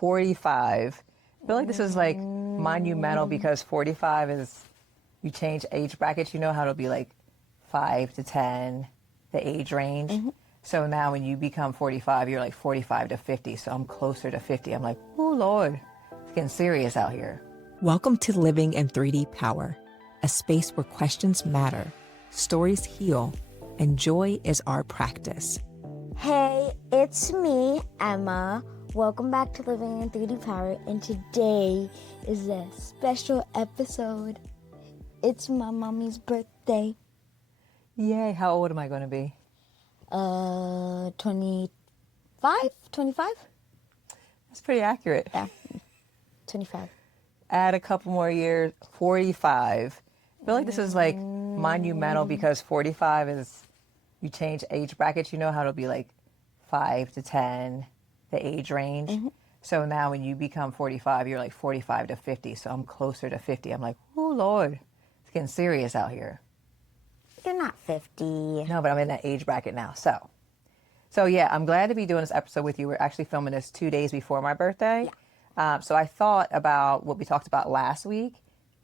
45. I feel like this is like monumental because 45 is, you change age brackets, you know how it'll be like 5 to 10, the age range. So now when you become 45, you're like 45 to 50. So I'm closer to 50. I'm like, oh Lord, it's getting serious out here. Welcome to Living in 3D Power, a space where questions matter, stories heal, and joy is our practice. Hey, it's me, Emma. Welcome back to Living in 3D Power, and today is a special episode. It's my mommy's birthday. Yay, how old am I going to be? 25? That's pretty accurate. Yeah, 25. Add a couple more years, 45. I feel like this is like monumental because 45 is, you change age brackets, you know how it'll be like 5 to 10, the age range. So now when you become 45, you're like 45 to 50. So I'm closer to 50. I'm like, oh Lord, it's getting serious out here. You're not 50. No, but I'm in that age bracket now. So yeah, I'm glad to be doing this episode with you. We're actually filming this 2 days before my birthday. Yeah. So I thought about what we talked about last week,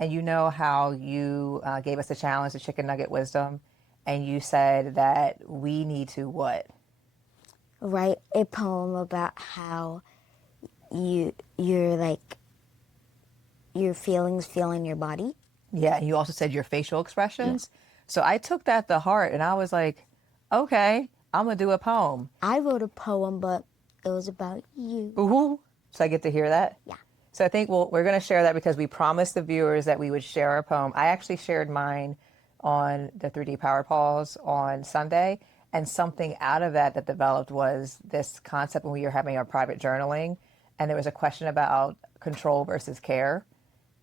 and you know how you gave us the challenge, the chicken nugget wisdom, and you said that we need to what? Write a poem about how your feelings feel in your body. Yeah, and you also said your facial expressions. Yeah. So I took that to heart, and I was like, okay, I'm going to do a poem. I wrote a poem, but it was about you. Ooh, so I get to hear that? Yeah. So I think we're going to share that because we promised the viewers that we would share our poem. I actually shared mine on the 3D Power Pause on Sunday, and something out of that developed was this concept when we were having our private journaling, and there was a question about control versus care,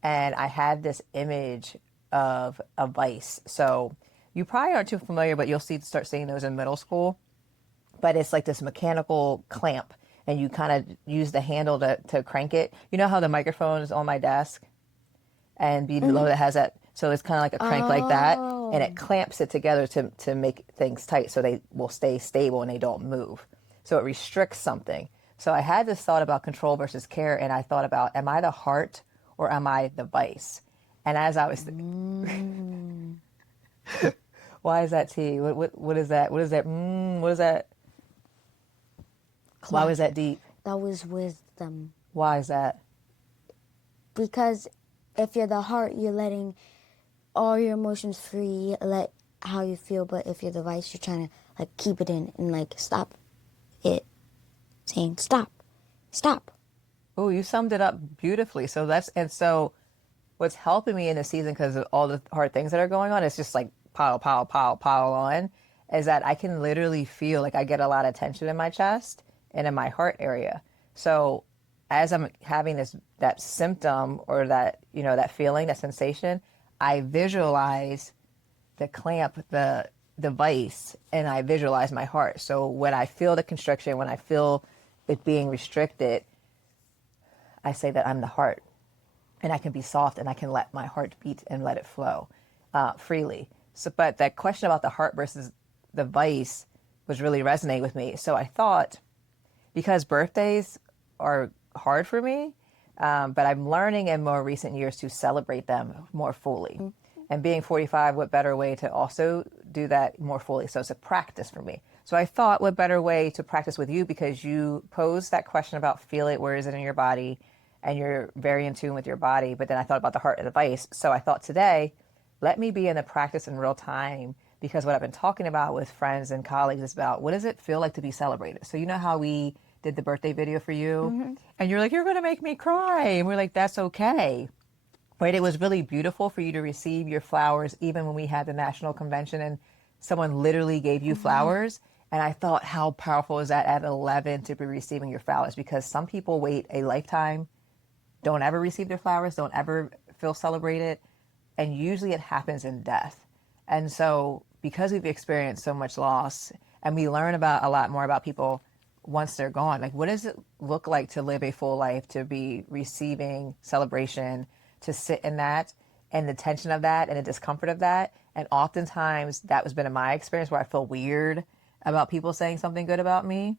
and I had this image of a vise. So you probably aren't too familiar, but you'll start seeing those in middle school. But it's like this mechanical clamp, and you kind of use the handle to crank it. You know how the microphone is on my desk, and below it has that. So it's kind of like a crank like that, and it clamps it together to make things tight so they will stay stable and they don't move. So it restricts something. So I had this thought about control versus care, and I thought about, am I the heart or am I the vise? And as I was, why is that T? What is that? What is that? What is that? Why was that deep? That was wisdom. Why is that? Because if you're the heart, you're letting all your emotions free, let how you feel. But if you're the vise, you're trying to like keep it in and like stop it, saying stop. Oh, you summed it up beautifully. So what's helping me in this season, because of all the hard things that are going on, it's just like pile on, is that I can literally feel like I get a lot of tension in my chest and in my heart area. So as I'm having that symptom or that feeling, that sensation, I visualize the clamp, the vise, and I visualize my heart. So when I feel the constriction, when I feel it being restricted, I say that I'm the heart, and I can be soft and I can let my heart beat and let it flow freely. So, but that question about the heart versus the vise was really resonating with me. So I thought, because birthdays are hard for me, but I'm learning in more recent years to celebrate them more fully. And being 45, what better way to also do that more fully? So it's a practice for me. So I thought, what better way to practice with you, because you posed that question about feel it, where is it in your body? And you're very in tune with your body. But then I thought about the heart and the vise. So I thought today, let me be in the practice in real time, because what I've been talking about with friends and colleagues is about, what does it feel like to be celebrated? So you know how we did the birthday video for you, and you're like, you're going to make me cry. And we're like, that's okay. Right? It was really beautiful for you to receive your flowers, even when we had the national convention and someone literally gave you flowers. And I thought, how powerful is that at 11 to be receiving your flowers? Because some people wait a lifetime, don't ever receive their flowers, don't ever feel celebrated. And usually it happens in death. And so because we've experienced so much loss, and we learn about a lot more about people once they're gone, like what does it look like to live a full life, to be receiving celebration, to sit in that and the tension of that and the discomfort of that. And oftentimes that has been in my experience where I feel weird about people saying something good about me.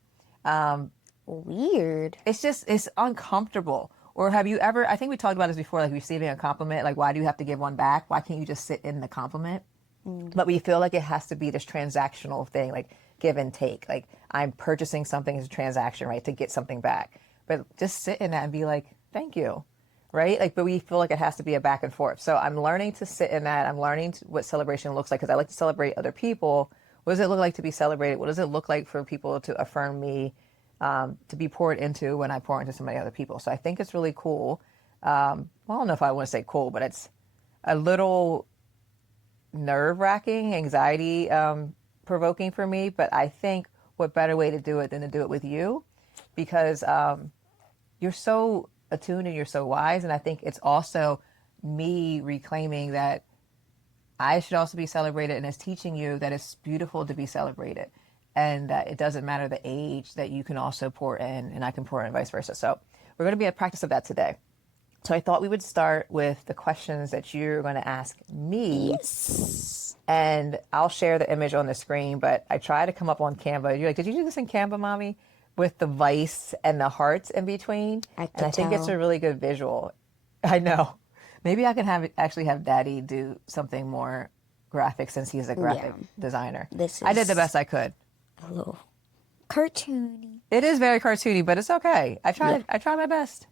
weird. It's uncomfortable. Or have you ever, I think we talked about this before, like receiving a compliment, like why do you have to give one back? Why can't you just sit in the compliment? But we feel like it has to be this transactional thing, like give and take. Like I'm purchasing something as a transaction, right, to get something back. But just sit in that and be like, thank you, right? Like, but we feel like it has to be a back and forth. So I'm learning to sit in that. I'm learning what celebration looks like because I like to celebrate other people. What does it look like to be celebrated? What does it look like for people to affirm me, to be poured into when I pour into so many other people? So I think it's really cool. Well, I don't know if I want to say cool, but it's a little nerve-wracking, anxiety provoking for me, but I think what better way to do it than to do it with you, because you're so attuned and you're so wise, and I think it's also me reclaiming that I should also be celebrated, and it's teaching you that it's beautiful to be celebrated, and that it doesn't matter the age, that you can also pour in and I can pour in, vice versa. So we're going to be at practice of that today. So I thought we would start with the questions that you're going to ask me. Yes. And I'll share the image on the screen, but I try to come up on Canva. You're like, did you do this in Canva, Mommy? With the vise and the hearts in between. And I think it's a really good visual. I know. Maybe I can actually have Daddy do something more graphic since he's a graphic designer. I did the best I could. A little cartoony. It is very cartoony, but it's okay. I tried my best.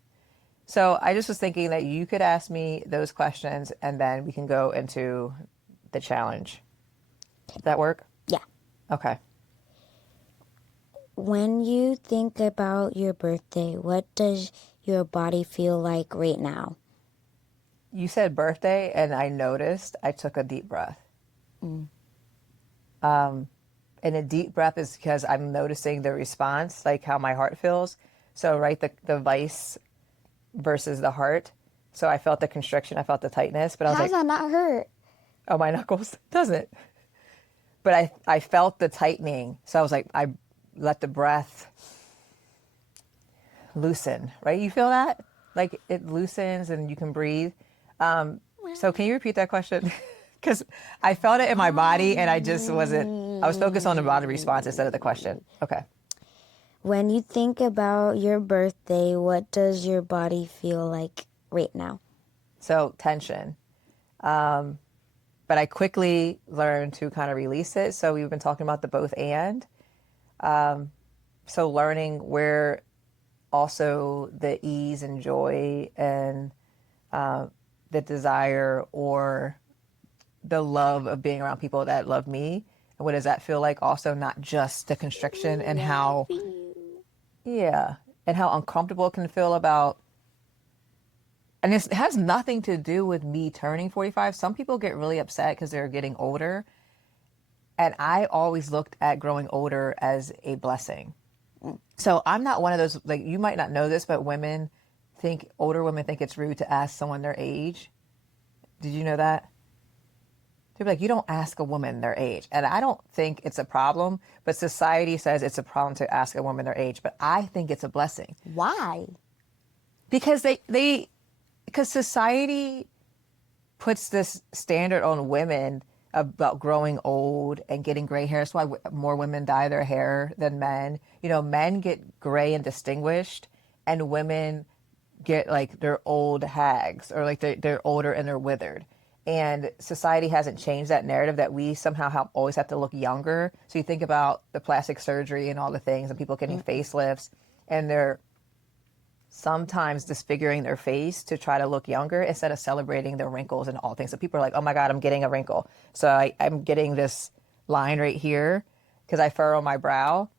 So I just was thinking that you could ask me those questions and then we can go into the challenge. Does that work? Yeah. Okay. When you think about your birthday, what does your body feel like right now? You said birthday and I noticed I took a deep breath. And a deep breath is because I'm noticing the response, like how my heart feels. So right, the vice versus the heart. So I felt the constriction, I felt the tightness, but I was How's that not hurt? oh, my knuckles? Doesn't. But I felt the tightening. So I was like, I let the breath loosen, right? You feel that? Like it loosens and you can breathe. So can you repeat that question? Because I felt it in my body and I just wasn't, I was focused on the body response instead of the question. Okay. When you think about your birthday, what does your body feel like right now? So tension. But I quickly learned to kind of release it. So we've been talking about the both and. So learning where also the ease and joy and the desire or the love of being around people that love me. And what does that feel like? Also, not just the constriction and how, and how uncomfortable it can feel about. And it has nothing to do with me turning 45. Some people get really upset because they're getting older. And I always looked at growing older as a blessing. So I'm not one of those, like, you might not know this, but older women think it's rude to ask someone their age. Did you know that? They're like, you don't ask a woman their age. And I don't think it's a problem, but society says it's a problem to ask a woman their age. But I think it's a blessing. Why? Because because society puts this standard on women about growing old and getting gray hair. That's why more women dye their hair than men. You know, men get gray and distinguished, and women get like they're old hags or like they're older and they're withered. And society hasn't changed that narrative that we somehow always have to look younger. So you think about the plastic surgery and all the things and people getting facelifts and they're sometimes disfiguring their face to try to look younger instead of celebrating their wrinkles and all things. So people are like, oh my God, I'm getting a wrinkle. So I'm getting this line right here because I furrow my brow.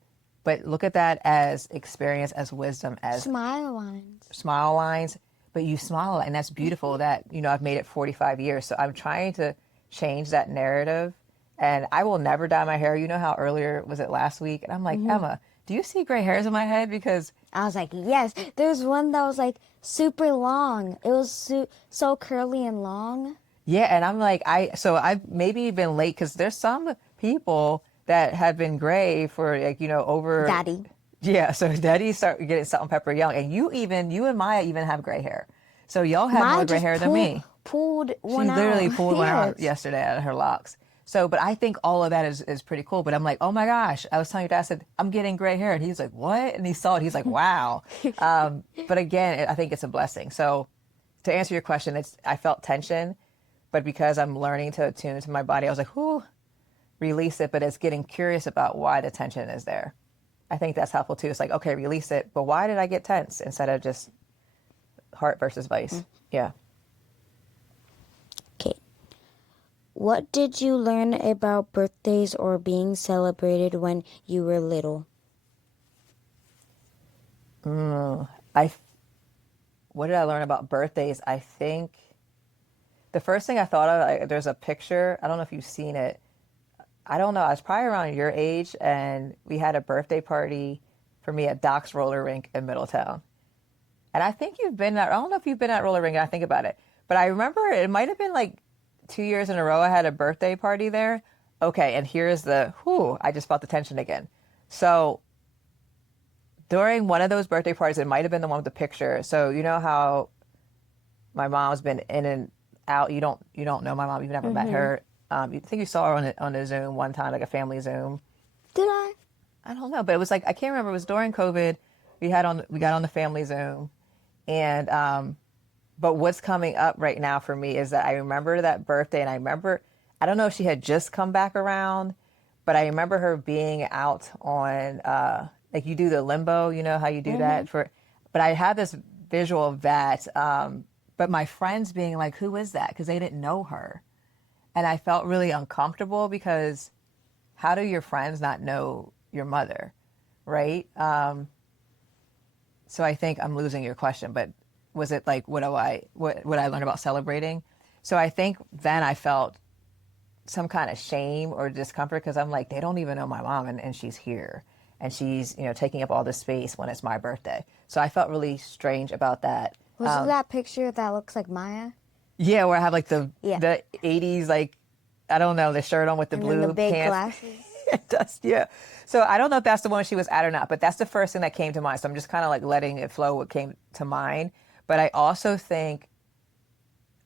But look at that as experience, as wisdom, as Smile lines. Smile lines. But you smile, and that's beautiful that, you know, I've made it 45 years. So I'm trying to change that narrative. And I will never dye my hair. You know how earlier, was it last week? And I'm like, Emma, do you see gray hairs in my head? Because I was like, yes. There's one that was like super long. It was so curly and long. yeah, and I'm like, so I've maybe been late because there's some people that have been gray for like, you know, over. Daddy. Yeah, so Daddy started getting salt and pepper young, and you and Maya even have gray hair. So y'all have Maya more gray just hair than me. Pulled She one out. literally pulled one out Yes. yesterday out of her locks. So, but I think all of that is pretty cool. But I'm like, oh my gosh, I was telling your dad, I said, I'm getting gray hair. And he's like, what? And he saw it. He's like, wow. But again, I think it's a blessing. So to answer your question, I felt tension, but because I'm learning to attune to my body, I was like, whoo, release it. But it's getting curious about why the tension is there. I think that's helpful too. It's like, okay, release it. But why did I get tense instead of just heart versus vice? Yeah. Okay. What did you learn about birthdays or being celebrated when you were little? I what did I learn about birthdays? I think the first thing I thought of, there's a picture. I don't know if you've seen it. I don't know. I was probably around your age, and we had a birthday party for me at Doc's Roller Rink in Middletown. And I think you've been at, I don't know if you've been at Roller Rink, I think about it. But I remember it might have been like 2 years in a row I had a birthday party there. Okay, and here's I just felt the tension again. So during one of those birthday parties, it might have been the one with the picture. So you know how my mom's been in and out. You don't know my mom. You've never met her. You think you saw her on a Zoom one time, like a family Zoom. Did I? I don't know, but it was like I can't remember. It was during COVID. We got on the family Zoom, and but what's coming up right now for me is that I remember that birthday, and I don't know if she had just come back around, but I remember her being out on like you do the limbo. You know how you do that for, but I have this visual of that. But my friends being like, "Who is that?" Because they didn't know her. And I felt really uncomfortable because how do your friends not know your mother, right? So I think I'm losing your question, but was it like, what I learned about celebrating? So I think then I felt some kind of shame or discomfort because I'm like, they don't even know my mom and she's here and she's, taking up all this space when it's my birthday. So I felt really strange about that. Was it that picture that looks like Maya? Yeah, where I have like the Yeah. 80s, like, I don't know, the shirt on with the And blue then the big pants. glasses. It does, yeah. So I don't know if that's the one she was at or not, but that's the first thing that came to mind. So I'm just kind of like letting it flow what came to mind. But I also think,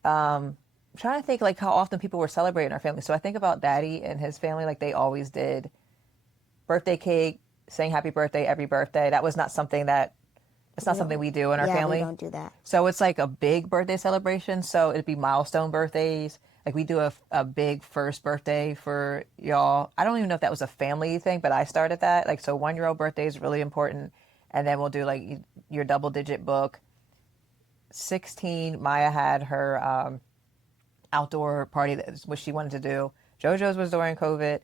I'm trying to think like how often people were celebrating our family. So I think about Daddy and his family, like they always did birthday cake, saying happy birthday every birthday. That was not something that it's not something we do in our family. Yeah, we don't do that. So it's like a big birthday celebration. So it'd be milestone birthdays. Like we do a big first birthday for y'all. I don't even know if that was a family thing, but I started that. Like, so 1-year-old birthday is really important. And then we'll do like your double digit book. 16, Maya had her outdoor party that was what she wanted to do. JoJo's was during COVID.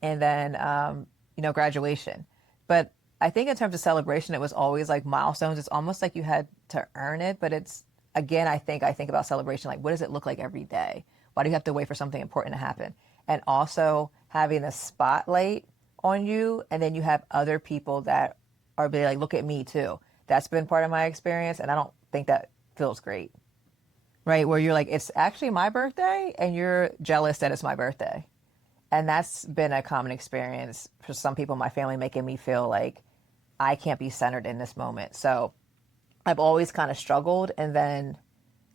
And then, graduation. But I think in terms of celebration, it was always like milestones. It's almost like you had to earn it. But it's, again, I think about celebration, like what does it look like every day? Why do you have to wait for something important to happen? And also having the spotlight on you, and then you have other people that are being like, look at me too. That's been part of my experience, and I don't think that feels great, right? Where you're like, it's actually my birthday, and you're jealous that it's my birthday. And that's been a common experience for some people in my family, making me feel like I can't be centered in this moment. So I've always kind of struggled. And then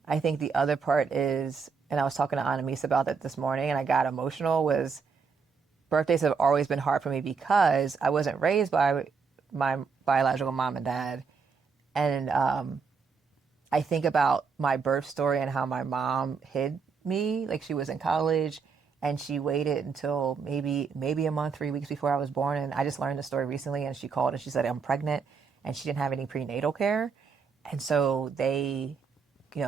I think the other part is, and I was talking to Annalise about that this morning, and I got emotional, was birthdays have always been hard for me because I wasn't raised by my biological mom and dad. And I think about my birth story and how my mom hid me. Like she was in college and she waited until maybe a month, 3 weeks before I was born. And I just learned the story recently, and she called and she said, I'm pregnant, and she didn't have any prenatal care. And so they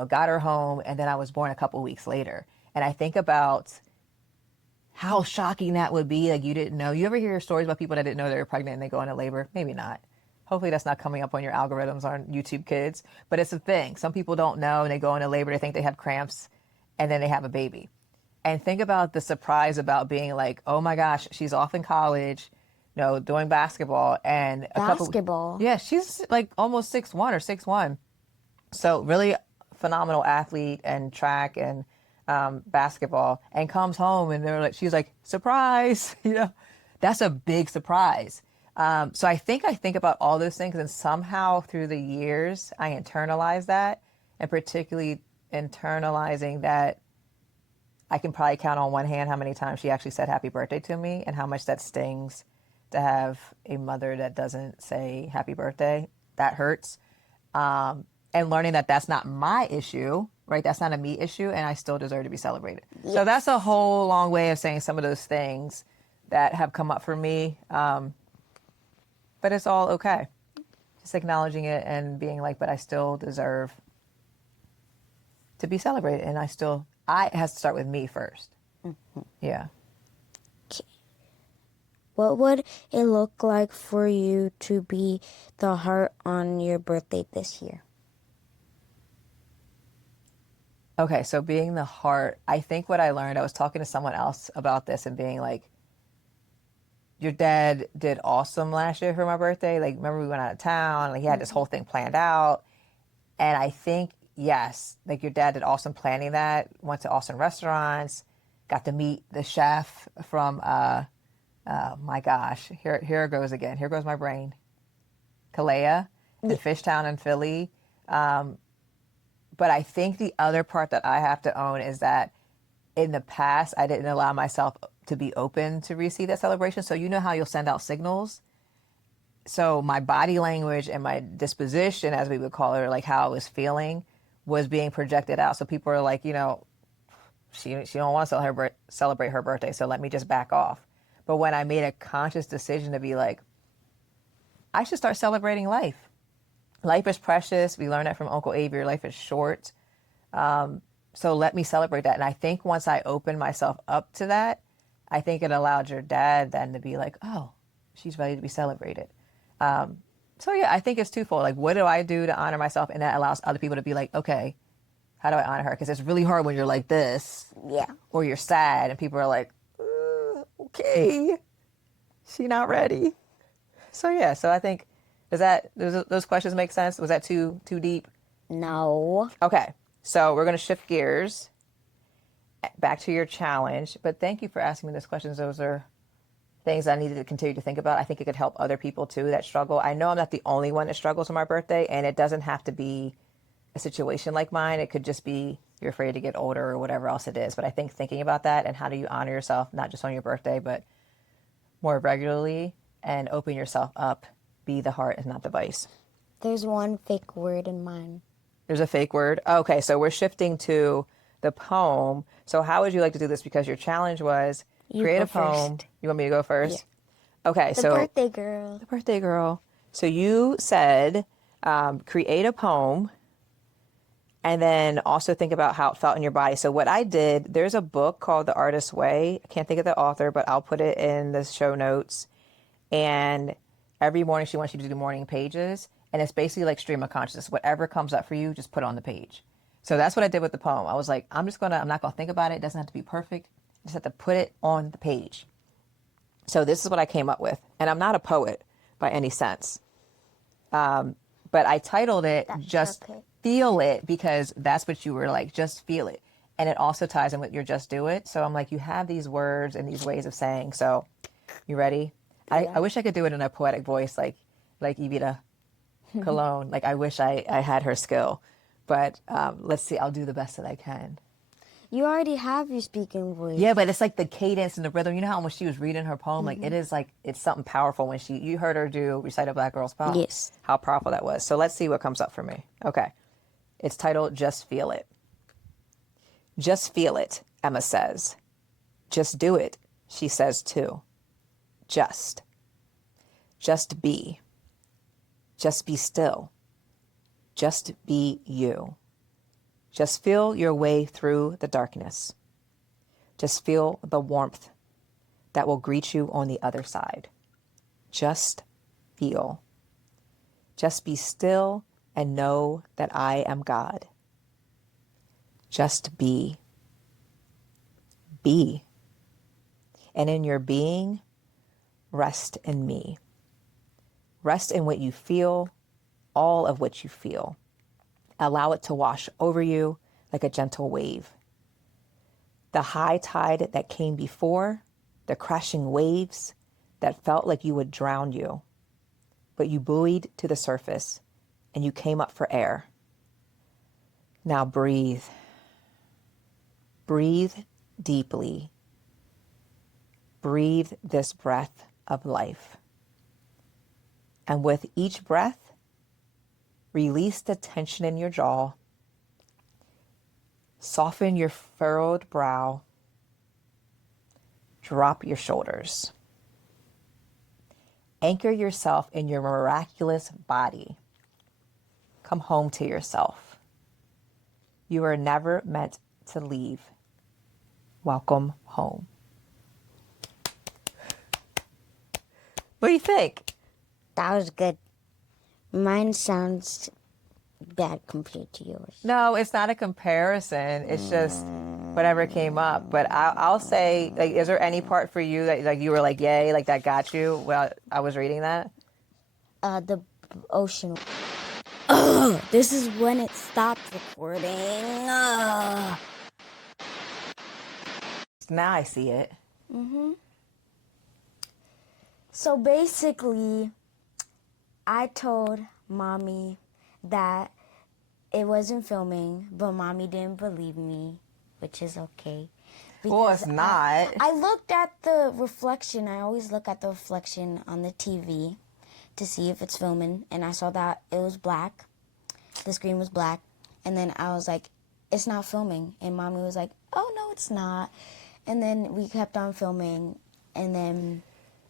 got her home, and then I was born a couple weeks later. And I think about how shocking that would be. Like you didn't know. You ever hear stories about people that didn't know they were pregnant and they go into labor? Maybe not. Hopefully that's not coming up on your algorithms on YouTube Kids. But it's a thing. Some people don't know, and they go into labor. They think they have cramps, and then they have a baby. And think about the surprise about being like, oh my gosh, she's off in college, doing basketball. And Basketball? Yeah, she's like almost 6'1" or 6'1". So really phenomenal athlete and track and basketball, and comes home and she's like, surprise, that's a big surprise. So I think about all those things, and somehow through the years, I internalized that, and particularly internalizing that I can probably count on one hand how many times she actually said happy birthday to me and how much that stings to have a mother that doesn't say happy birthday. That hurts. And learning that that's not my issue, right? That's not a me issue, and I still deserve to be celebrated. Yes. So that's a whole long way of saying some of those things that have come up for me. But it's all okay. Just acknowledging it and being like, but I still deserve to be celebrated. And it has to start with me first. Mm-hmm. Yeah. Okay. What would it look like for you to be the heart on your birthday this year? Okay, so being the heart, I think what I learned, I was talking to someone else about this and being like, your dad did awesome last year for my birthday. Like, remember we went out of town, like he had this whole thing planned out. And I think, yes, like your dad did awesome planning that, went to awesome restaurants, got to meet the chef from, my gosh, here it goes again. Here goes my brain. Kalea in Fishtown in Philly. But I think the other part that I have to own is that in the past, I didn't allow myself to be open to receive that celebration. So you know how you'll send out signals? So my body language and my disposition, as we would call it, or like how I was feeling, was being projected out. So people are like, she don't want to celebrate her birthday, so let me just back off. But when I made a conscious decision to be like, I should start celebrating life. Life is precious. We learned that from Uncle Abe. Your life is short. So let me celebrate that. And I think once I opened myself up to that, I think it allowed your dad then to be like, oh, she's ready to be celebrated. So yeah, I think it's twofold. Like, what do I do to honor myself? And that allows other people to be like, okay, how do I honor her? Because it's really hard when you're like this. Yeah. Or you're sad and people are like, okay, she not ready. So yeah, so I think, those questions make sense? Was that too deep? No. Okay, so we're going to shift gears back to your challenge. But thank you for asking me those questions. Those are things I needed to continue to think about. I think it could help other people too that struggle. I know I'm not the only one that struggles on my birthday, and it doesn't have to be a situation like mine. It could just be you're afraid to get older or whatever else it is. But I think thinking about that and how do you honor yourself, not just on your birthday, but more regularly, and open yourself up. Be the heart and not the vice. There's one fake word in mine. There's a fake word? Okay, so we're shifting to the poem. So how would you like to do this? Because your challenge was create a poem. First. You want me to go first? Yeah. Okay, the birthday girl. The birthday girl. So you said create a poem and then also think about how it felt in your body. So what I did, there's a book called The Artist's Way. I can't think of the author, but I'll put it in the show notes. And every morning she wants you to do morning pages. And it's basically like stream of consciousness. Whatever comes up for you, just put it on the page. So that's what I did with the poem. I was like, I'm not going to think about it. It doesn't have to be perfect. I just have to put it on the page. So this is what I came up with. And I'm not a poet by any sense. But I titled it Just Feel It, because that's what you were like, just feel it. And it also ties in with your just do it. So I'm like, you have these words and these ways of saying. So you ready? Yeah. I wish I could do it in a poetic voice like Evita Cologne. Like, I wish I had her skill. But let's see. I'll do the best that I can. You already have your speaking voice. Yeah, but it's like the cadence and the rhythm. You know how when she was reading her poem, like it is like, it's something powerful when you heard her recite a Black Girl's Poem. Yes. How powerful that was. So let's see what comes up for me. Okay. It's titled Just Feel It. Just feel it, Emma says. Just do it, she says too. Just be. Just be still. Just be you. Just feel your way through the darkness. Just feel the warmth that will greet you on the other side. Just feel. Just be still and know that I am God. Just be. Be. And in your being, rest in me. Rest in what you feel, all of what you feel. Allow it to wash over you like a gentle wave. The high tide that came before, the crashing waves that felt like you would drown you, but you buoyed to the surface and you came up for air. Now breathe. Breathe deeply. Breathe this breath of life. And with each breath, release the tension in your jaw. Soften your furrowed brow. Drop your shoulders. Anchor yourself in your miraculous body. Come home to yourself. You are never meant to leave. Welcome home. What do you think? That was good. Mine sounds bad compared to yours. No, it's not a comparison. It's just whatever came up. But I'll say, like, is there any part for you that, like, you were like, yay, like that got you? Well, I was reading that. The ocean. Ugh, this is when it stopped recording. Ugh. Now I see it. So basically, I told mommy that it wasn't filming, but mommy didn't believe me, which is okay. Well, it's not. I looked at the reflection. I always look at the reflection on the TV to see if it's filming, and I saw that it was black. The screen was black, and then I was like, it's not filming. And mommy was like, oh, no, it's not. And then we kept on filming, and then,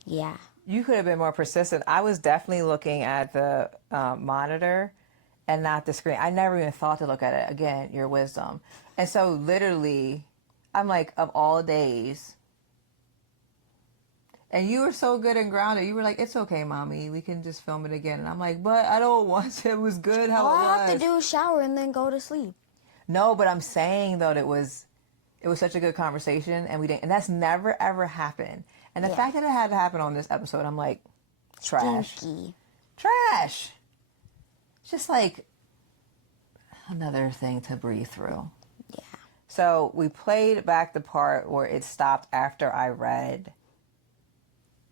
yeah. You could have been more persistent. I was definitely looking at the monitor and not the screen. I never even thought to look at it. Again, your wisdom. And so literally, I'm like, of all days. And you were so good and grounded. You were like, it's okay, mommy. We can just film it again. And I'm like, but I don't want to. It was good how All it was. I have to do is shower and then go to sleep. No, but I'm saying, though, that it was such a good conversation. And we didn't. And that's never, ever happened. And the fact that it had to happen on this episode, I'm like, trash. Stinky. Trash. It's just like another thing to breathe through. Yeah. So we played back the part where it stopped after I read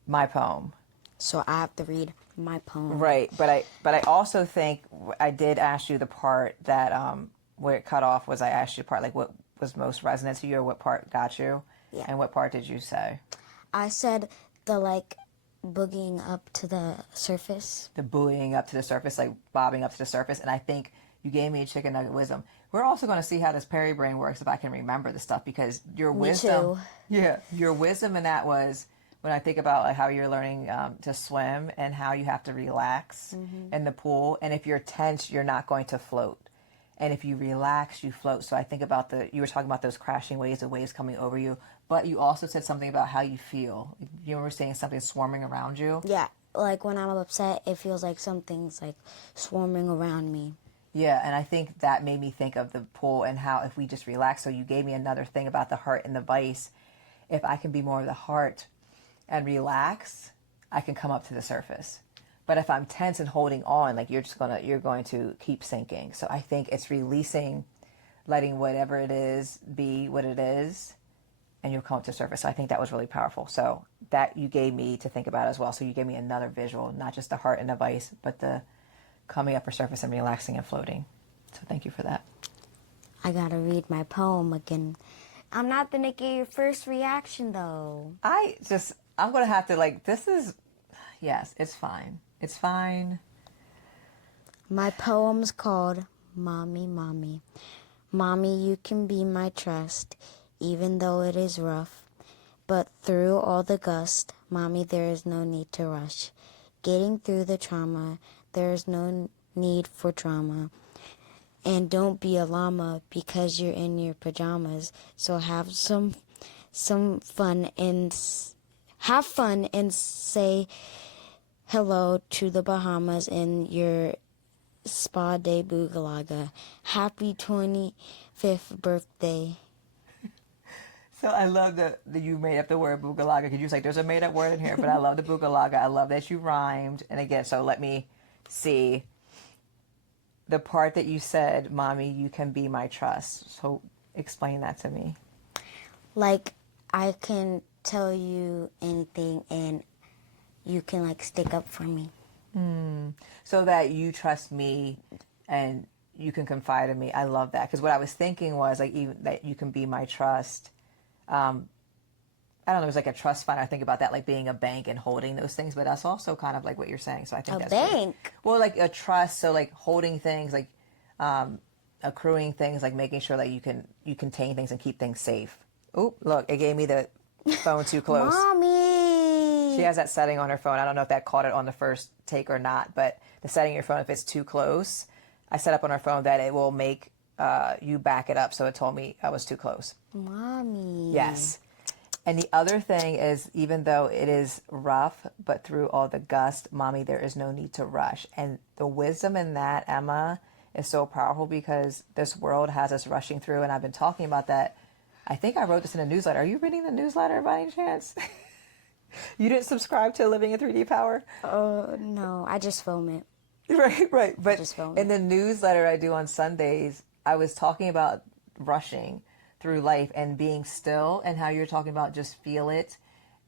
my poem. So I have to read my poem. Right, but I also think I did ask you the part that where it cut off was I asked you the part like what was most resonant to you or what part got you? Yeah. And what part did you say? I said the like boogieing up to the surface. The buoying up to the surface, like bobbing up to the surface. And I think you gave me a chicken nugget wisdom. We're also going to see how this Perry brain works if I can remember the stuff because your wisdom. Too. Yeah, your wisdom in that was when I think about like how you're learning to swim and how you have to relax in the pool. And if you're tense, you're not going to float. And if you relax, you float. So I think about you were talking about those crashing waves, the waves coming over you. But you also said something about how you feel. You remember saying something swarming around you? Yeah, like when I'm upset, it feels like something's like swarming around me. Yeah, and I think that made me think of the pool and how if we just relax. So you gave me another thing about the heart and the vice. If I can be more of the heart and relax, I can come up to the surface. But if I'm tense and holding on, like you're going to keep sinking. So I think it's releasing, letting whatever it is be what it is, and you'll come up to the surface. So I think that was really powerful. So that you gave me to think about as well. So you gave me another visual, not just the heart and the vice, but the coming upper surface and relaxing and floating. So thank you for that. I gotta read my poem again. I'm not gonna get your first reaction though. I'm going to have to yes, it's fine. It's fine. My poem's called Mommy, Mommy. Mommy, you can be my trust, even though it is rough. But through all the gust, Mommy, there is no need to rush. Getting through the trauma, there is no need for drama. And don't be a llama because you're in your pajamas. So have some fun and have fun and say hello to the Bahamas in your spa day boogalaga. Happy 25th birthday. So I love that you made up the word boogalaga because you was like, there's a made up word in here, but I love the boogalaga. I love that you rhymed. And again, so let me see the part that you said, Mommy, you can be my trust. So explain that to me. Like, I can tell you anything and you can like stick up for me. So that you trust me and you can confide in me. I love that. Because what I was thinking was like even that you can be my trust I don't know, there's like a trust fund. I think about that like being a bank and holding those things, but that's also kind of like what you're saying. So I think A that's really, bank? well, like a trust. So like holding things, like accruing things, like making sure that you contain things and keep things safe. Oop, look, it gave me the phone too close. She Mommy! has that setting on her phone. I don't know if that caught it on the first take or not, but the setting on your phone, if it's too close, I set up on her phone that it will make you back it up. So it told me I was too close. Mommy. Yes. And the other thing is, even though it is rough, but through all the gust, mommy, there is no need to rush. And the wisdom in that, Emma, is so powerful because this world has us rushing through. And I've been talking about that. I think I wrote this in a newsletter. Are you reading the newsletter by any chance? You didn't subscribe to Living in 3D Power? No, I just film it. Right, right. But just film in it. the newsletter I do on Sundays, I was talking about rushing through life and being still, and how you're talking about just feel it.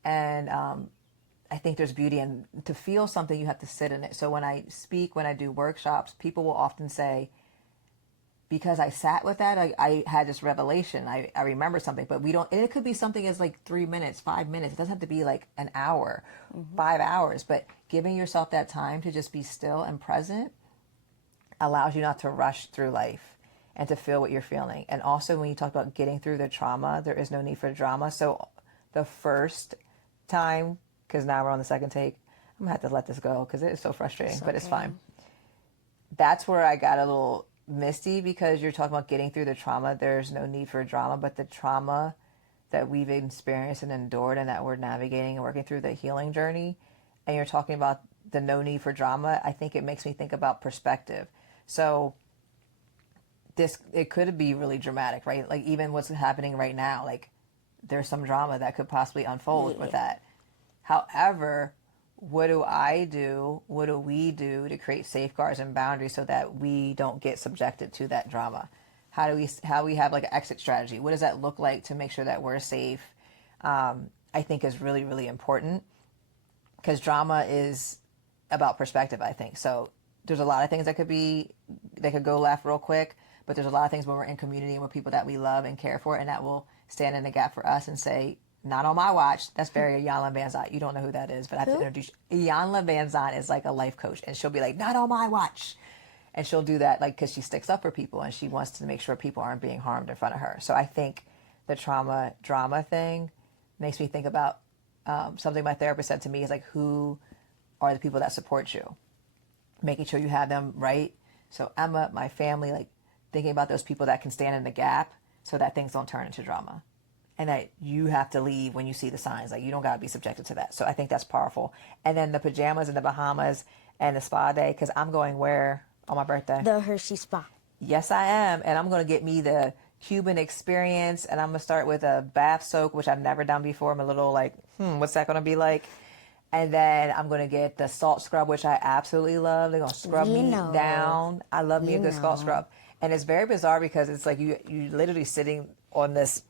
And I think there's beauty in to feel something, you have to sit in it. So when I speak, when I do workshops, people will often say, because I sat with that, I had this revelation. I remember something, but we don't, and it could be something as like 3 minutes, 5 minutes. It doesn't have to be like an hour, 5 hours, but giving yourself that time to just be still and present allows you not to rush through life and to feel what you're feeling. And also when you talk about getting through the trauma, there is no need for drama. So the first time, because now we're on the second take, I'm gonna have to let this go because it is so frustrating, but it's fine. That's where I got a little misty, because you're talking about getting through the trauma. There's no need for drama, but the trauma that we've experienced and endured and that we're navigating and working through the healing journey, and you're talking about the no need for drama, I think it makes me think about perspective. So this, it could be really dramatic, right? Like even what's happening right now, like there's some drama that could possibly unfold with that. However, what do I do? What do we do to create safeguards and boundaries so that we don't get subjected to that drama? How we have like an exit strategy? What does that look like to make sure that we're safe? I think is really, really important, because drama is about perspective, I think. So there's a lot of things that could go left real quick, but there's a lot of things when we're in community and with people that we love and care for, and that will stand in the gap for us and say, not on my watch. That's very Iyanla Van Zant. You don't know who that is, but I have to introduce you. Iyanla Van Zant is like a life coach, and she'll be like, not on my watch. And she'll do that like because she sticks up for people and she wants to make sure people aren't being harmed in front of her. So I think the trauma drama thing makes me think about something my therapist said to me is like, who are the people that support you? Making sure you have them right. So Emma, my family, like thinking about those people that can stand in the gap so that things don't turn into drama. And that you have to leave when you see the signs. Like you don't got to be subjected to that. So I think that's powerful. And then the pajamas and the Bahamas and the spa day, because I'm going where on my birthday? The Hershey Spa. Yes, I am. And I'm going to get me the Cuban experience. And I'm going to start with a bath soak, which I've never done before. I'm a little like, what's that going to be like? And then I'm going to get the salt scrub, which I absolutely love. They're going to scrub me down. I love me a good salt scrub. And it's very bizarre because it's like you literally sitting on this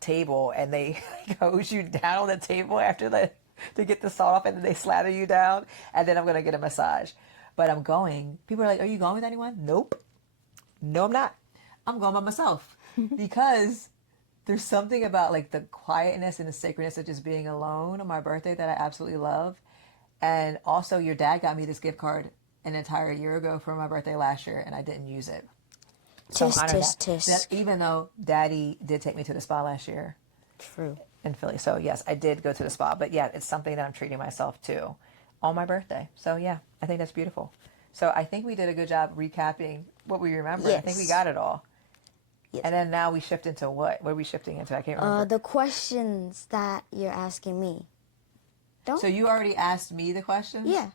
table and they hose you down on the table after to get the salt off, and then they slather you down, and then I'm going to get a massage. But I'm going. People are like, are you going with anyone? Nope. No, I'm not. I'm going by myself because there's something about like the quietness and the sacredness of just being alone on my birthday that I absolutely love. And also your dad got me this gift card an entire year ago for my birthday last year, and I didn't use it. So Tisk, I'm honored tisk, tisk. that even though Daddy did take me to the spa last year True. in Philly. So yes, I did go to the spa, but yeah, it's something that I'm treating myself to on my birthday. So yeah, I think that's beautiful. So I think we did a good job recapping what we remember. I think we Yes. got it all. Yes. And then now we shift into what? What are we shifting into? I can't remember. The questions that you're asking me. So you already asked me the questions? Yeah.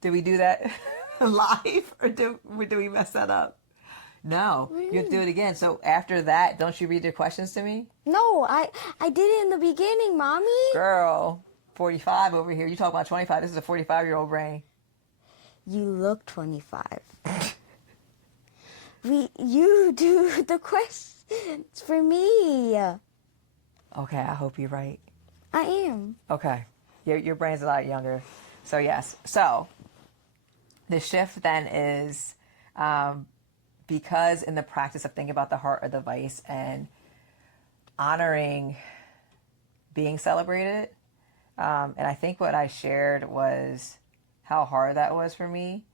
Did we do that live, or do we mess that up? No, you have to do it again. So after that, don't you read your questions to me? No, I did it in the beginning, Mommy. Girl, 45 over here. You talk about 25. This is a 45-year-old brain. You look 25. You do the questions for me. Okay, I hope you're right. I am. Okay, your brain's a lot younger. So yes. So the shift then is because in the practice of thinking about the heart or the vice and honoring being celebrated. And I think what I shared was how hard that was for me,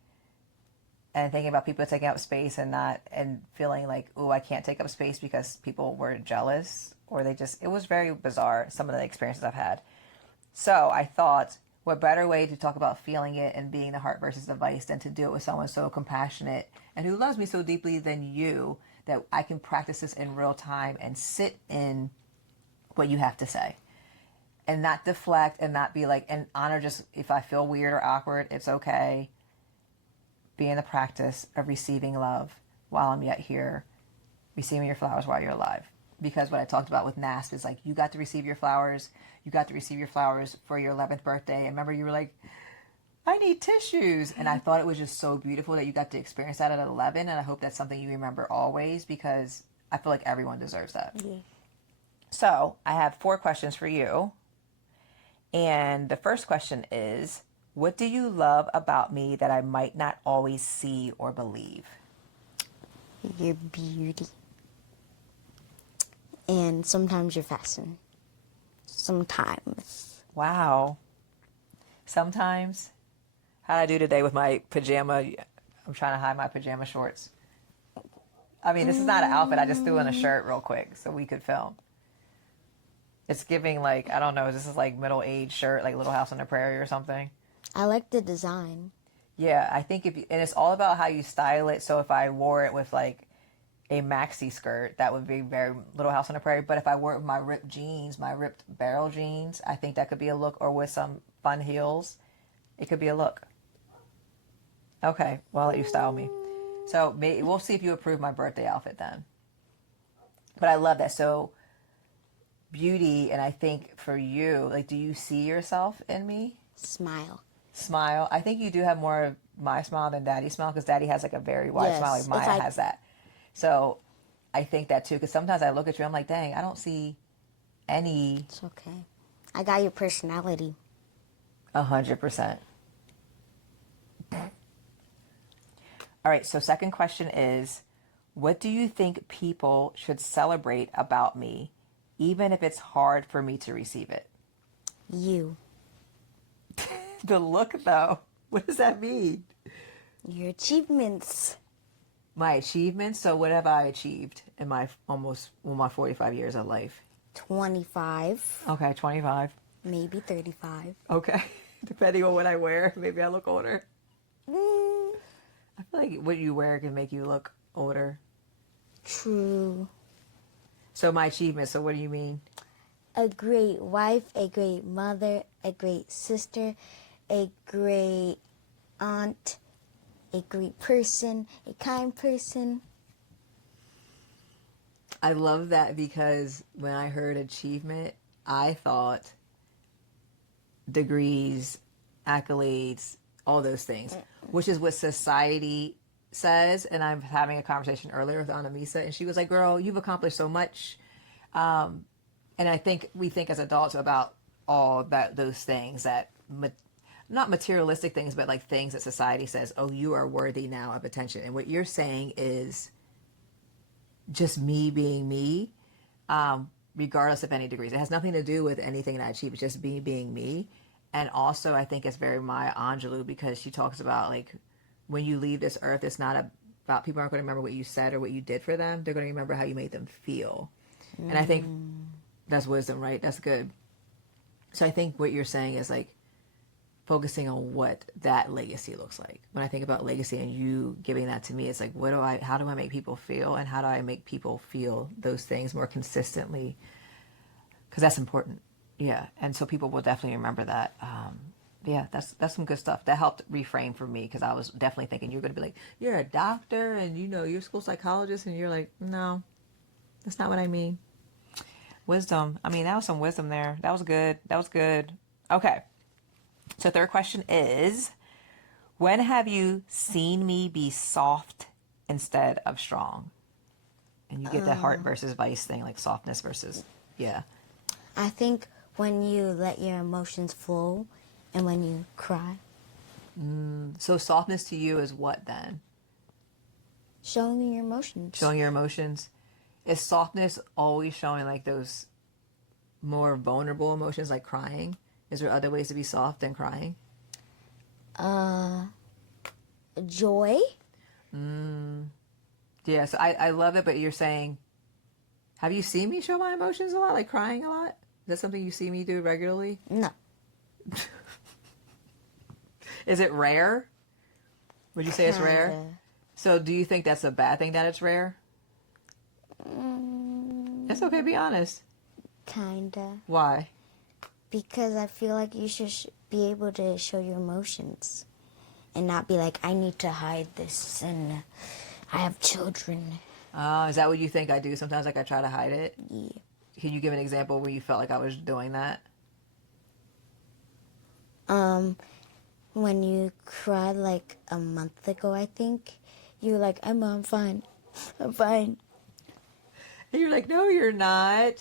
and thinking about people taking up space and not, and feeling like, oh, I can't take up space because people were jealous, or they just, it was very bizarre, some of the experiences I've had. So I thought, what better way to talk about feeling it and being the heart versus the vice than to do it with someone so compassionate and who loves me so deeply than you, that I can practice this in real time and sit in what you have to say and not deflect and not be like, and honor, just if I feel weird or awkward, it's okay. Be in the practice of receiving love while I'm yet here, receiving your flowers while you're alive. Because what I talked about with NASP is like, you got to receive your flowers. You got to receive your flowers for your 11th birthday. And remember, you were like, I need tissues. And I thought it was just so beautiful that you got to experience that at 11. And I hope that's something you remember always, because I feel like everyone deserves that. Yeah. So I have 4 questions for you. And the first question is, what do you love about me that I might not always see or believe? Your beauty. And sometimes your fashion. Sometimes. Wow. Sometimes? How'd I do today with my pajama? I'm trying to hide my pajama shorts. I mean, this is not an outfit. I just threw in a shirt real quick so we could film. It's giving like, I don't know, this is like middle-aged shirt, like Little House on the Prairie or something. I like the design. Yeah, I think if you, and it's all about how you style it. So if I wore it with like a maxi skirt, that would be very Little House on the Prairie. But if I wore it with my ripped jeans, my ripped barrel jeans, I think that could be a look. Or with some fun heels, it could be a look. Okay, well, I'll let you style me. So we'll see if you approve my birthday outfit then. But I love that. So beauty, and I think for you, like, do you see yourself in me? Smile. Smile. I think you do have more of my smile than Daddy's smile, because Daddy has like a very wide smile. Like Maya has that. So I think that too, because sometimes I look at you, I'm like, dang, I don't see any. It's okay. I got your personality. 100%. All right, so second question is, what do you think people should celebrate about me, even if it's hard for me to receive it? You. The look, though. What does that mean? Your achievements. My achievements? So what have I achieved in my my 45 years of life? 25. Okay, 25. Maybe 35. Okay. Depending on what I wear, maybe I look older. I feel like what you wear can make you look older. True. So my achievements, so what do you mean? A great wife, a great mother, a great sister, a great aunt, a great person, a kind person. I love that, because when I heard achievement, I thought degrees, accolades, all those things, which is what society says. And I'm having a conversation earlier with Anna Misa, and she was like, girl, you've accomplished so much. And I think we think as adults about all that, those things that, not materialistic things, but like things that society says, oh, you are worthy now of attention. And what you're saying is just me being me, regardless of any degrees. It has nothing to do with anything that I achieve. It's just me being me. And also, I think it's very Maya Angelou, because she talks about, like, when you leave this earth, it's not about, people aren't going to remember what you said or what you did for them. They're going to remember how you made them feel. And I think that's wisdom, right? That's good. So I think what you're saying is, like, focusing on what that legacy looks like. When I think about legacy and you giving that to me, it's like, how do I make people feel? And how do I make people feel those things more consistently? Because that's important. Yeah. And so people will definitely remember that. Yeah, that's some good stuff. That helped reframe for me, because I was definitely thinking you're going to be like, you're a doctor and, you know, you're a school psychologist, and you're like, no, that's not what I mean. Wisdom. I mean, that was some wisdom there. That was good. That was good. Okay. So third question is, when have you seen me be soft instead of strong? And you get the heart versus vice thing, like softness versus, yeah. I think when you let your emotions flow and when you cry. So softness to you is what then? Showing your emotions. Showing your emotions. Is softness always showing like those more vulnerable emotions like crying? Is there other ways to be soft than crying? Joy. Yeah, so I love it, but you're saying, have you seen me show my emotions a lot, like crying a lot? Is that something you see me do regularly? No. Is it rare? Would you say it's rare? Kinda. So do you think that's a bad thing that it's rare? It's okay, be honest. Kinda. Why? Because I feel like you should be able to show your emotions and not be like, I need to hide this and I have children. Is that what you think I do? Sometimes like I try to hide it? Yeah. Can you give an example where you felt like I was doing that? When you cried like a month ago, I think, you were like, Emma, I'm fine. I'm fine. And you're like, no, you're not.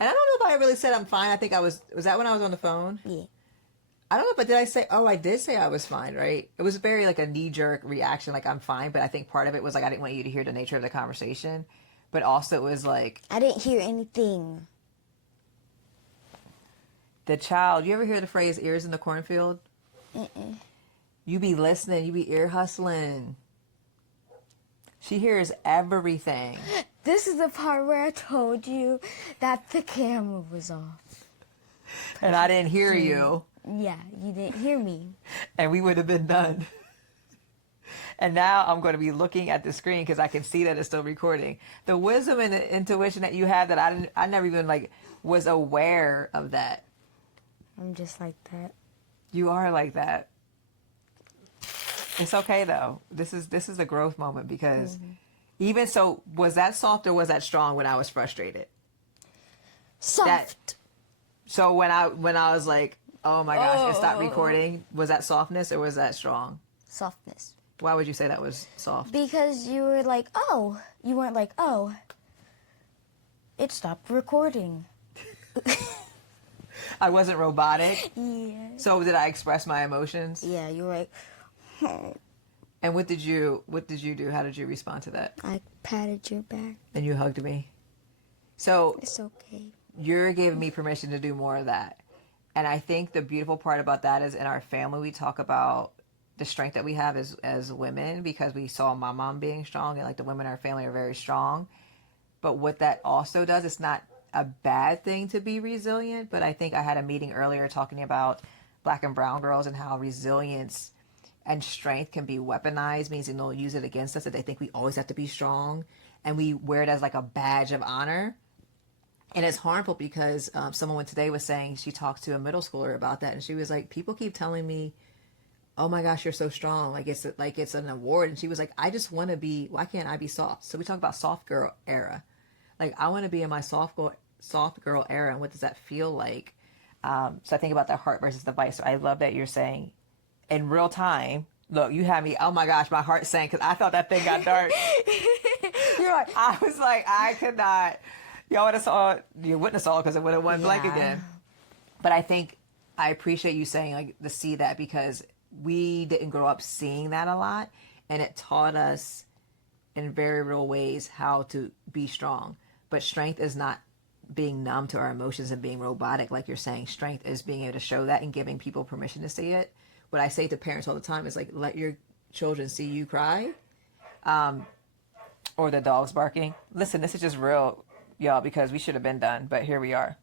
And I don't know if I really said I'm fine. I think was that when I was on the phone? Yeah. I don't know, but did I say, I did say I was fine, right? It was very like a knee-jerk reaction, like I'm fine, but I think part of it was like I didn't want you to hear the nature of the conversation, but also it was like, I didn't hear anything. the child, you ever hear the phrase ears in the cornfield? You be listening, you be ear hustling. She hears everything. This is the part where I told you that the camera was off. And I didn't hear you. Yeah, you didn't hear me. And we would have been done. And now I'm going to be looking at the screen because I can see that it's still recording. The wisdom and the intuition that you have that I never even like was aware of that. I'm just like that. You are like that. It's okay though. This is a growth moment because even so, was that soft or was that strong when I was frustrated? Soft. So when I was like, oh my gosh, and stop recording, was that softness or was that strong? Softness. Why would you say that was soft? Because you were like, oh. You weren't like, oh. It stopped recording. I wasn't robotic. Yeah. So did I express my emotions? Yeah, you were like, And what did you do? How did you respond to that? I patted your back. And you hugged me. So It's okay. you're giving me permission to do more of that. And I think the beautiful part about that is in our family, we talk about the strength that we have as women because we saw my mom being strong and like the women in our family are very strong. But what that also does, it's not a bad thing to be resilient. But I think I had a meeting earlier talking about Black and brown girls and how resilience and strength can be weaponized, means they'll use it against us, that they think we always have to be strong and we wear it as like a badge of honor. And it's harmful because someone today was saying she talked to a middle schooler about that, and she was like, people keep telling me, oh my gosh, you're so strong, like it's an award. And she was like, I just want to be, why can't I be soft? So we talk about soft girl era. Like I want to be in my soft girl era, and what does that feel like? So I think about the heart versus the vice. So I love that you're saying in real time, look, you had me, oh my gosh, my heart sank because I thought that thing got dark. You're like, I was like, I could not. Y'all would have saw, you wouldn't have saw because it would have went blank again. But I think I appreciate you saying like to see that because we didn't grow up seeing that a lot, and it taught us in very real ways how to be strong. But strength is not being numb to our emotions and being robotic, like you're saying. Strength is being able to show that and giving people permission to see it. What I say to parents all the time is like, let your children see you cry, or the dog's barking. Listen, this is just real, y'all, because we should have been done, but here we are.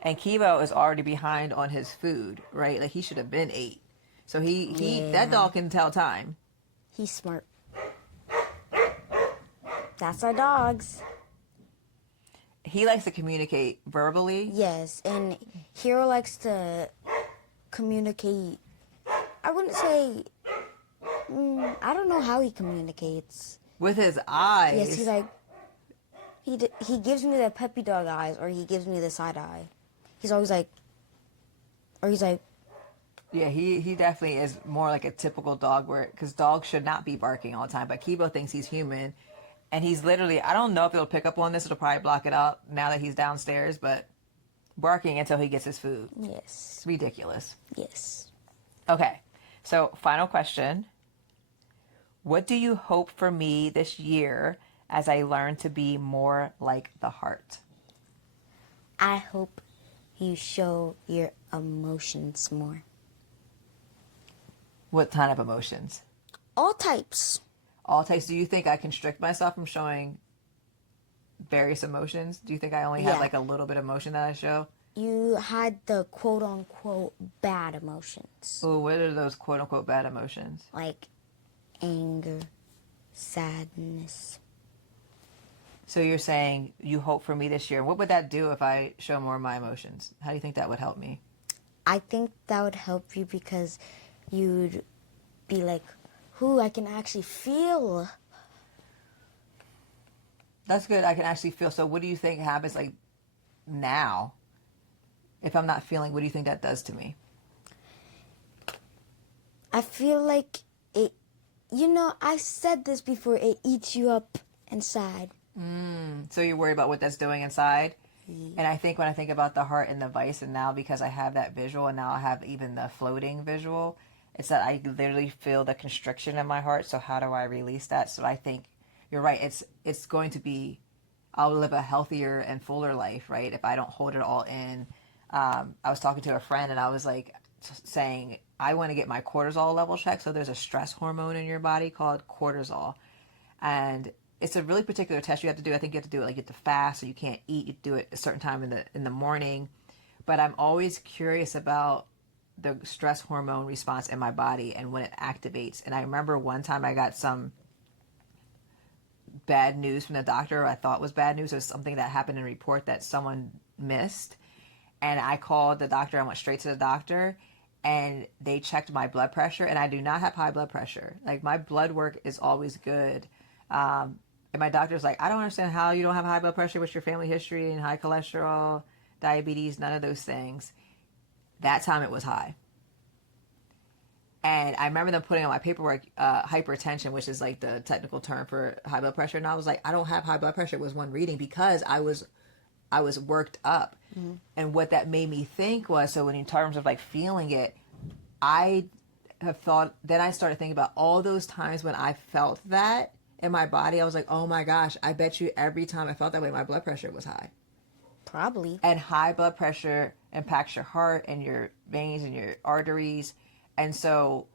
And Kibo is already behind on his food, right? Like he should have been 8. So that dog can tell time. he's smart. That's our dogs. He likes to communicate verbally. Yes, and Hero likes to communicate. I wouldn't say. I don't know how he communicates. With his eyes. Yes, he's like. He gives me the puppy dog eyes, or he gives me the side eye. He's always like. Or he's like. Yeah, he definitely is more like a typical dog, because dogs should not be barking all the time. But Kibo thinks he's human, and he's literally, I don't know if it'll pick up on this. It'll probably block it out now that he's downstairs, but barking until he gets his food. Yes. It's ridiculous. Yes. Okay, so final question. What do you hope for me this year as I learn to be more like the heart? I hope you show your emotions more. What kind of emotions? All types. All types. Do you think I constrict myself from showing various emotions? Do you think I only have Yeah. like a little bit of emotion that I show? You hide the quote unquote bad emotions. Oh, what are those quote unquote bad emotions? Like anger, sadness. So you're saying you hope for me this year. What would that do if I show more of my emotions? How do you think that would help me? I think that would help you because you'd be like, "Who I can actually feel." That's good. I can actually feel. So what do you think happens like now? If I'm not feeling, what do you think that does to me? I feel like it, I said this before, it eats you up inside. So you're worried about what that's doing inside? And I think when I think about the heart and the vice, and now because I have that visual, and now I have even the floating visual, it's that I literally feel the constriction in my heart. So how do I release that? So I think you're right. It's going to be, I'll live a healthier and fuller life, right? If I don't hold it all in. I was talking to a friend, and I was like saying, I want to get my cortisol level checked. So there's a stress hormone in your body called cortisol, and it's a really particular test you have to do. I think you have to do it like you have to fast, so you can't eat. You do it a certain time in the morning. But I'm always curious about the stress hormone response in my body and when it activates. And I remember one time I got some bad news from the doctor. I thought was bad news. It was something that happened in a report that someone missed. And I called the doctor. I went straight to the doctor, and they checked my blood pressure. And I do not have high blood pressure. Like, my blood work is always good. And my doctor's like, I don't understand how you don't have high blood pressure with your family history and high cholesterol, diabetes, none of those things. That time it was high. And I remember them putting on my paperwork hypertension, which is like the technical term for high blood pressure. And I was like, I don't have high blood pressure. It was one reading because I was worked up. Mm-hmm. And what that made me think was, so in terms of like feeling it, I have thought, then I started thinking about all those times when I felt that in my body. I was like, oh my gosh, I bet you every time I felt that way, my blood pressure was high. Probably. And high blood pressure impacts your heart and your veins and your arteries. And so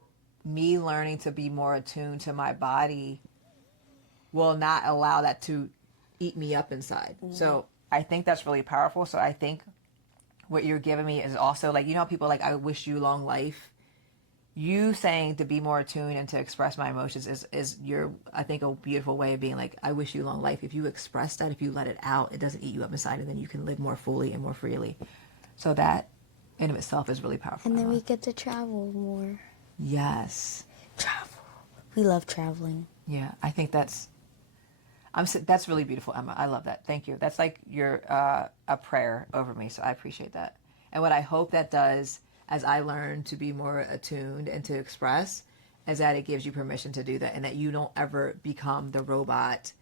me learning to be more attuned to my body will not allow that to eat me up inside. Mm-hmm. So I think that's really powerful. So I think what you're giving me is also like, people like, I wish you long life. You saying to be more attuned and to express my emotions is your, I think, a beautiful way of being like, I wish you long life. If you express that, if you let it out, it doesn't eat you up inside, and then you can live more fully and more freely. So that in of itself is really powerful. And then we get to travel more. Yes. Travel. We love traveling. Yeah, I think that's really beautiful, Emma. I love that. Thank you. That's like your a prayer over me, so I appreciate that. And what I hope that does, as I learn to be more attuned and to express, is that it gives you permission to do that, and that you don't ever become the robot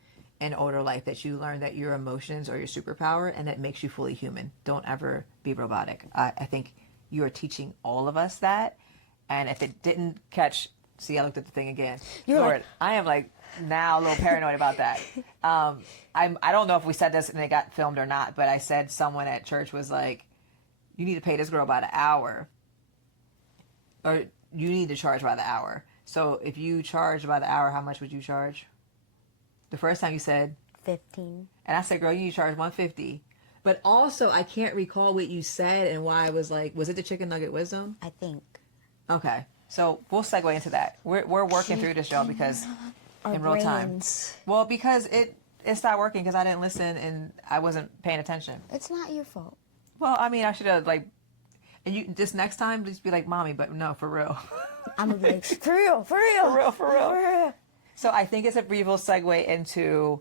in older life, that you learn that your emotions are your superpower, and that makes you fully human. Don't ever be robotic. I think you are teaching all of us that, and if it didn't catch, see, I looked at the thing again. You're Lord, like, I am like now a little paranoid about that. I don't know if we said this and it got filmed or not, but I said someone at church was like, you need to pay this girl by the hour, or you need to charge by the hour. So if you charge by the hour, how much would you charge? The first time you said 15. And I said, girl, you need to charge $150. But also, I can't recall what you said and why I was like, was it the chicken nugget wisdom? I think. Okay. So we'll segue into that. We're working through this, y'all, because in real time. Well, because it stopped working because I didn't listen and I wasn't paying attention. It's not your fault. Well, I mean, I should have and you just next time just be like, mommy, but no, for real. I'm gonna be like, for real, for real, for real. So I think it's a brief segue into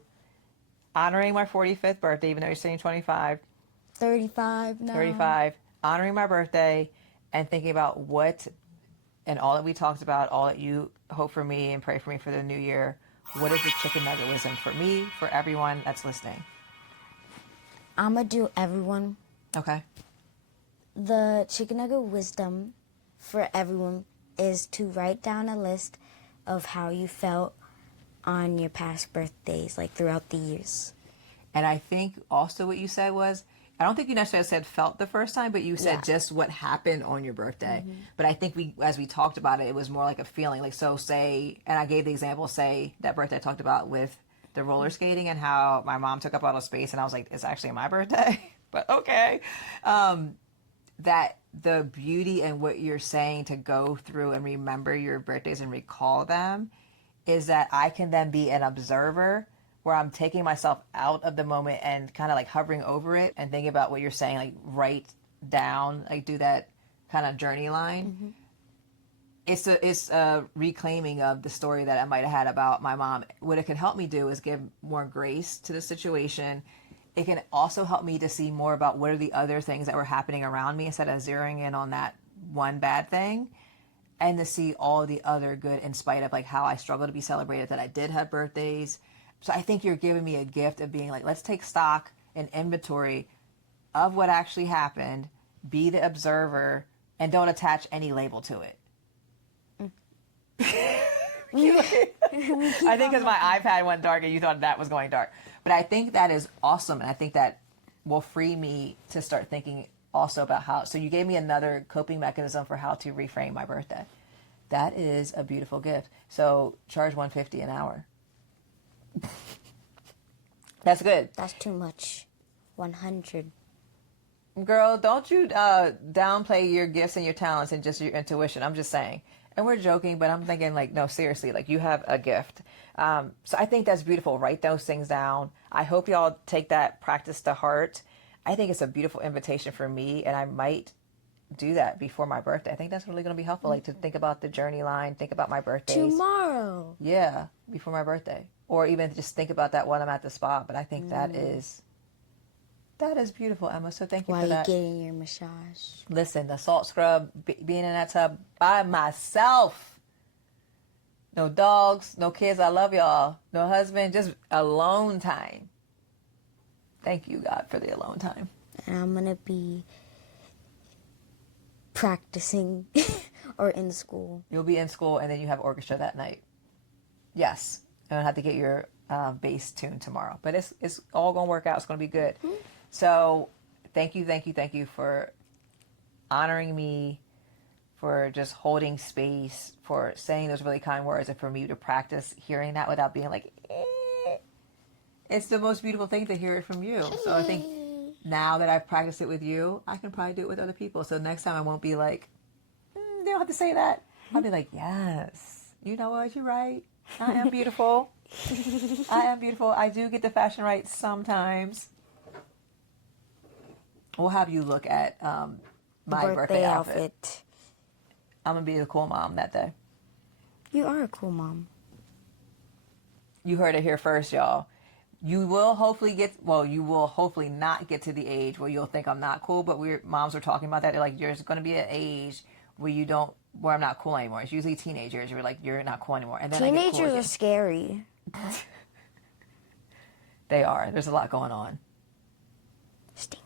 honoring my 45th birthday, even though you're saying 25. 35 now. 35. Honoring my birthday and thinking about what, and all that we talked about, all that you hope for me and pray for me for the new year. What is the chicken nugget wisdom for me, for everyone that's listening? I'm gonna do everyone. Okay. The chicken nugget wisdom for everyone is to write down a list of how you felt on your past birthdays, like throughout the years. And I think also what you said was, I don't think you necessarily said felt the first time, but you said just what happened on your birthday. But I think as we talked about it, it was more like a feeling. Like, so say, and I gave the example, say that birthday I talked about with the roller skating and how my mom took up all the space, and I was like, it's actually my birthday, but okay. That the beauty in what you're saying to go through and remember your birthdays and recall them is that I can then be an observer where I'm taking myself out of the moment and kind of like hovering over it and thinking about what you're saying, like write down, like do that kind of journey line. It's a reclaiming of the story that I might have had about my mom. What it can help me do is give more grace to the situation. It can also help me to see more about what are the other things that were happening around me instead of zeroing in on that one bad thing, and to see all the other good in spite of like how I struggle to be celebrated, that I did have birthdays. So I think you're giving me a gift of being like, let's take stock and inventory of what actually happened, be the observer, and don't attach any label to it. I think because my iPad went dark and you thought that was going dark. But I think that is awesome. And I think that will free me to start thinking also about how. So you gave me another coping mechanism for how to reframe my birthday. That is a beautiful gift. So charge $150 an hour. That's good. That's too much. 100. Girl, don't you downplay your gifts and your talents and just your intuition. I'm just saying. And we're joking, but I'm thinking like, no, seriously, like you have a gift. So I think that's beautiful. Write those things down. I hope y'all take that practice to heart. I think it's a beautiful invitation for me, and I might do that before my birthday. I think that's really going to be helpful, like to think about the journey line, think about my birthdays. Tomorrow. Yeah, before my birthday. Or even just think about that when I'm at the spa. But I think that is beautiful, Emma. So thank you While for you're that. getting your massage. Listen, the salt scrub, being in that tub by myself. No dogs, no kids. I love y'all. No husband, just alone time. Thank you, God, for the alone time. And I'm going to be practicing or in school. You'll be in school, and then you have orchestra that night. Yes. And I'll have to get your bass tuned tomorrow. But it's all going to work out. It's going to be good. Mm-hmm. So thank you for honoring me, for just holding space, for saying those really kind words, and for me to practice hearing that without being like, eh. It's the most beautiful thing to hear it from you. So I think now that I've practiced it with you, I can probably do it with other people. So next time I won't be like, they don't have to say that. I'll be like, yes, you know what, you're right. I am beautiful. I am beautiful. I do get the fashion right sometimes. We'll have you look at my birthday outfit. I'm going to be the cool mom that day. You are a cool mom. You heard it here first, y'all. You will hopefully not get to the age where you'll think I'm not cool, but moms are talking about that. They're like, there's going to be an age where I'm not cool anymore. It's usually teenagers. You're like, you're not cool anymore. And then teenagers are scary. They are. There's a lot going on. Stinky.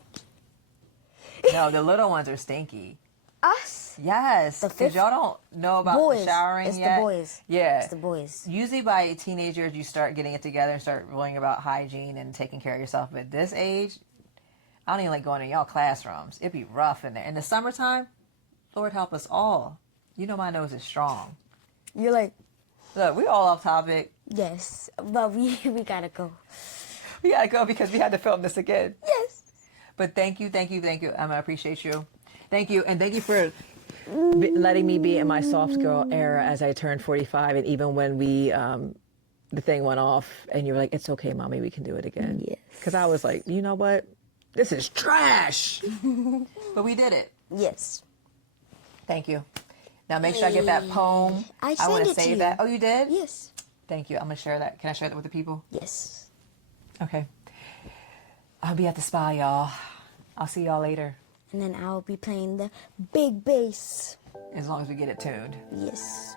No, the little ones are stinky. Us? Yes. Because y'all don't know about boys. Showering it's yet. The boys. Yeah. It's the boys. Usually by teenagers, you start getting it together and start worrying about hygiene and taking care of yourself. But this age, I don't even like going in y'all classrooms. It'd be rough in there. In the summertime, Lord help us all. You know my nose is strong. You're like... Look, we all off topic. Yes, but we gotta go. We gotta go because we had to film this again. Yes. But thank you. Emma, I appreciate you. Thank you. And thank you for letting me be in my soft girl era as I turned 45. And even when the thing went off and you were like, it's okay, mommy, we can do it again. Yes. Because I was like, you know what? This is trash. But we did it. Yes. Thank you. Now make sure I get that poem. I want to sent it to save you. that. Oh, you did? Yes. Thank you. I'm going to share that. Can I share that with the people? Yes. Okay. I'll be at the spa, y'all. I'll see y'all later. And then I'll be playing the big bass. As long as we get it tuned. Yes.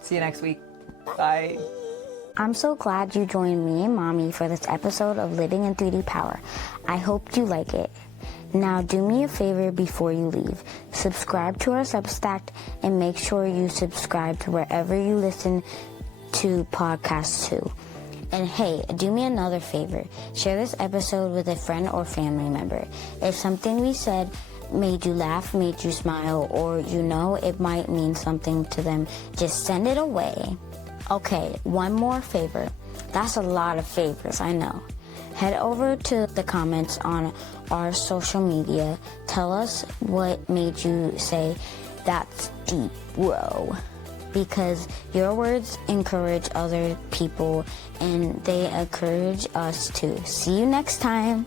See you next week. Bye. I'm so glad you joined me and Mommy for this episode of Living in 3D Power. I hope you like it. Now do me a favor before you leave. Subscribe to our Substack and make sure you subscribe to wherever you listen to podcast 2. And hey, do me another favor. Share this episode with a friend or family member. If something we said made you laugh, made you smile, or it might mean something to them, just send it away. Okay, one more favor. That's a lot of favors, I know. Head over to the comments on our social media. Tell us what made you say, "That's deep, bro." Because your words encourage other people and they encourage us too. See you next time.